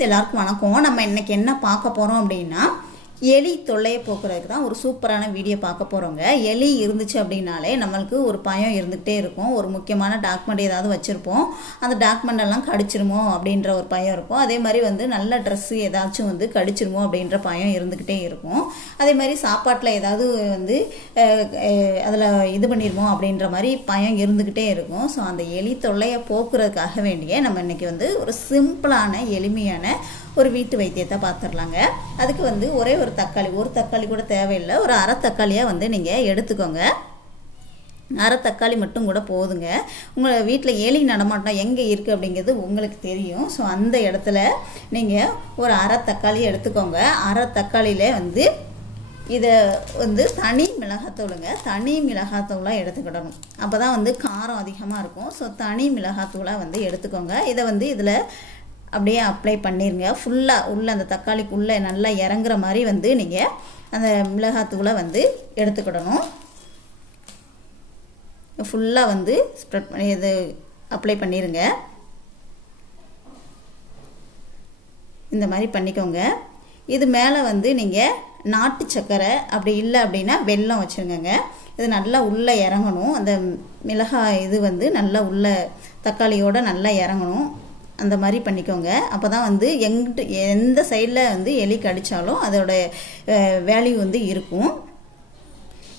எல்லாருக்கும் வணக்கம். நம்ம இன்னைக்கு என்ன பார்க்க போறோம் அப்படின்னா எலி தொல்லையை போக்குறதுக்கு தான் ஒரு சூப்பரான வீடியோ பார்க்க போறோங்க. எலி இருந்துச்சு அப்படின்னாலே நம்மளுக்கு ஒரு பயம் இருந்துகிட்டே இருக்கும். ஒரு முக்கியமான டாக்குமெண்ட் ஏதாவது வச்சிருப்போம், அந்த டாக்குமெண்ட் எல்லாம் கடிச்சிருமோ அப்படின்ற ஒரு பயம் இருக்கும். அதே மாதிரி நல்ல ட்ரெஸ் ஏதாச்சும் கடிச்சிருமோ அப்படின்ற பயம் இருந்துகிட்டே இருக்கும். அதே மாதிரி சாப்பாட்டில் ஏதாவது அதில் இது பண்ணிடுமோ அப்படின்ற மாதிரி பயம் இருந்துகிட்டே இருக்கும். ஸோ அந்த எலி தொல்லையை போக்குறதுக்காக வேண்டிய நம்ம இன்னைக்கு ஒரு சிம்பிளான எளிமையான ஒரு வீட்டு வைத்தியத்தை பார்த்துடலாங்க. அதுக்கு ஒரே ஒரு தக்காளி கூட தேவையில்லை, ஒரு அரை தக்காளியாக நீங்கள் எடுத்துக்கோங்க. அரை தக்காளி மட்டும் கூட போதுங்க. உங்கள் வீட்டில் எலி நடமாட்டம் எங்கே இருக்குது அப்படிங்கிறது உங்களுக்கு தெரியும். ஸோ அந்த இடத்துல நீங்கள் ஒரு அரை தக்காளி எடுத்துக்கோங்க. அரை தக்காளியில் இதை தனி மிளகாத்தூளுங்க, தனி மிளகாத்தூளாக எடுத்துக்கிடணும். அப்போ தான் காரம் அதிகமாக இருக்கும். ஸோ தனி மிளகாத்தூளாக எடுத்துக்கோங்க. இதை இதில் அப்படியே அப்ளை பண்ணிடுங்க. ஃபுல்லாக உள்ள அந்த தக்காளிக்குள்ளே நல்லா இறங்குற மாதிரி நீங்கள் அந்த மிளகாத்தூளை எடுத்துக்கிடணும். ஃபுல்லாக ஸ்ப்ரெட் பண்ணி இது அப்ளை பண்ணிடுங்க. இந்த மாதிரி பண்ணிக்கோங்க. இது மேலே நீங்கள் நாட்டு சர்க்கரை அப்படி இல்லை அப்படின்னா வெல்லம் வச்சுருங்க. இது நல்லா உள்ளே இறங்கணும். அந்த மிளகாய் இது நல்லா உள்ள தக்காளியோடு நல்லா இறங்கணும். அந்த மாதிரி பண்ணிக்கோங்க. அப்போ தான் எந்த சைடில் எலி கடித்தாலும் அதோட வேல்யூ இருக்கும்.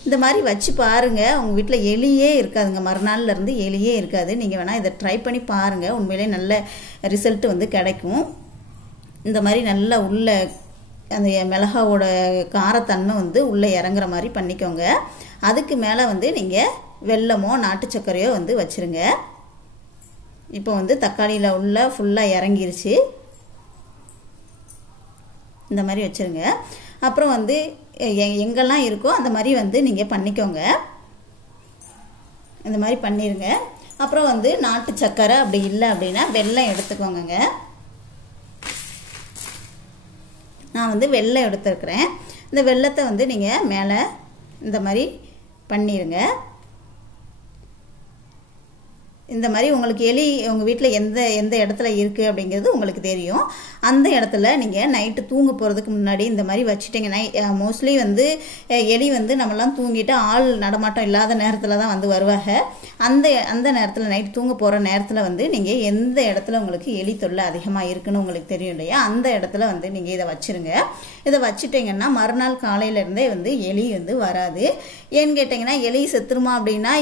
இந்த மாதிரி வச்சு பாருங்கள். உங்கள் வீட்டில் எலியே இருக்காதுங்க, மறுநாள்லேருந்து எலியே இருக்காது. நீங்கள் வேணால் இதை ட்ரை பண்ணி பாருங்கள், உண்மையிலே நல்ல ரிசல்ட்டு கிடைக்கும். இந்த மாதிரி நல்லா உள்ள அந்த மிளகாவோட காரத்தன்மை உள்ளே இறங்குற மாதிரி பண்ணிக்கோங்க. அதுக்கு மேலே நீங்கள் வெல்லமோ நாட்டு சர்க்கரையோ வச்சுருங்க. இப்போ தக்காளியில் உள்ள ஃபுல்லாக இறங்கிருச்சு. இந்த மாதிரி வச்சுருங்க. அப்புறம் எங்கெல்லாம் இருக்கோ அந்த மாதிரி நீங்கள் பண்ணிக்கோங்க. இந்த மாதிரி பண்ணிடுங்க. அப்புறம் நாட்டு சர்க்கரை அப்படி இல்லை அப்படின்னா வெல்லம் எடுத்துக்கோங்க. நான் வெல்லம் எடுத்துருக்கிறேன். இந்த வெல்லத்தை நீங்கள் மேலே இந்த மாதிரி பண்ணிடுங்க. இந்த மாதிரி உங்களுக்கு எலி உங்கள் வீட்டில் எந்த இடத்துல இருக்குது அப்படிங்கிறது உங்களுக்கு தெரியும். அந்த இடத்துல நீங்கள் நைட்டு தூங்க போகிறதுக்கு முன்னாடி இந்த மாதிரி வச்சுட்டிங்கன்னா, மோஸ்ட்லி எலி நம்மலாம் தூங்கிட்டு ஆள் நடமாட்டம் இல்லாத நேரத்தில் தான் வருவாங்க. அந்த நேரத்தில் நைட்டு தூங்க போகிற நேரத்தில் நீங்கள் எந்த இடத்துல உங்களுக்கு எலி தொல்லை அதிகமாக இருக்குன்னு உங்களுக்கு தெரியும் இல்லையா, அந்த இடத்துல நீங்கள் இதை வச்சுருங்க. இதை வச்சுட்டிங்கன்னா மறுநாள் காலையிலேருந்தே எலி வராது. ஏன்னு கேட்டிங்கன்னா, எலி செத்துருமா அப்படின்னா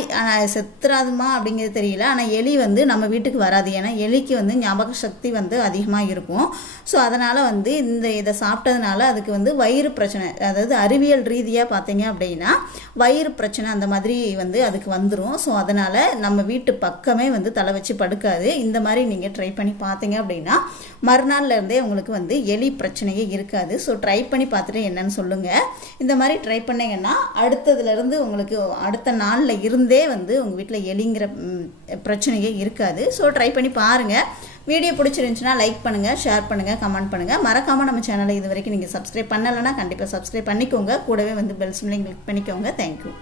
செத்துறாதுமா அப்படிங்கிறது தெரியல. ஆனால் எலி நம்ம வீட்டுக்கு வராது. ஏன்னா எலிக்கு ஞாபக சக்தி அதிகமாக இருக்கும். ஸோ அதனால் இதை சாப்பிட்டதுனால அதுக்கு வயிறு பிரச்சனை, அதாவது அறிவியல் ரீதியாக பார்த்தீங்க அப்படின்னா வயிறு பிரச்சனை அந்த மாதிரி அதுக்கு வந்துடும். ஸோ அதனால் நம்ம வீட்டு பக்கமே தலை வச்சு படுக்காது. இந்த மாதிரி நீங்கள் ட்ரை பண்ணி பார்த்தீங்க அப்படின்னா மறுநாள்லேருந்தே உங்களுக்கு எலி பிரச்சனையே இருக்காது. ஸோ ட்ரை பண்ணி பார்த்துட்டு என்னன்னு சொல்லுங்கள். இந்த மாதிரி ட்ரை பண்ணிங்கன்னா அடுத்ததுலேருந்து உங்களுக்கு அடுத்த நாளில் இருந்தே உங்கள் வீட்டில் எலிங்கிற பிரச்சனையே இருக்காது. ஸோ ட்ரை பண்ணி பாருங்கள். வீடியோ பிடிச்சிருந்துச்சுன்னா லைக் பண்ணுங்கள், ஷேர் பண்ணுங்கள், கமெண்ட் பண்ணுங்கள். மறக்காமல் நம்ம சேனலை இது வரைக்கும் நீங்கள் சப்ஸ்கிரைப் பண்ணலைன்னா கண்டிப்பாக சப்ஸ்கிரைப் பண்ணிக்கோங்க. கூடவே பெல் சிம்லையும் கிளிக் பண்ணிக்கோங்க. தேங்க்யூ.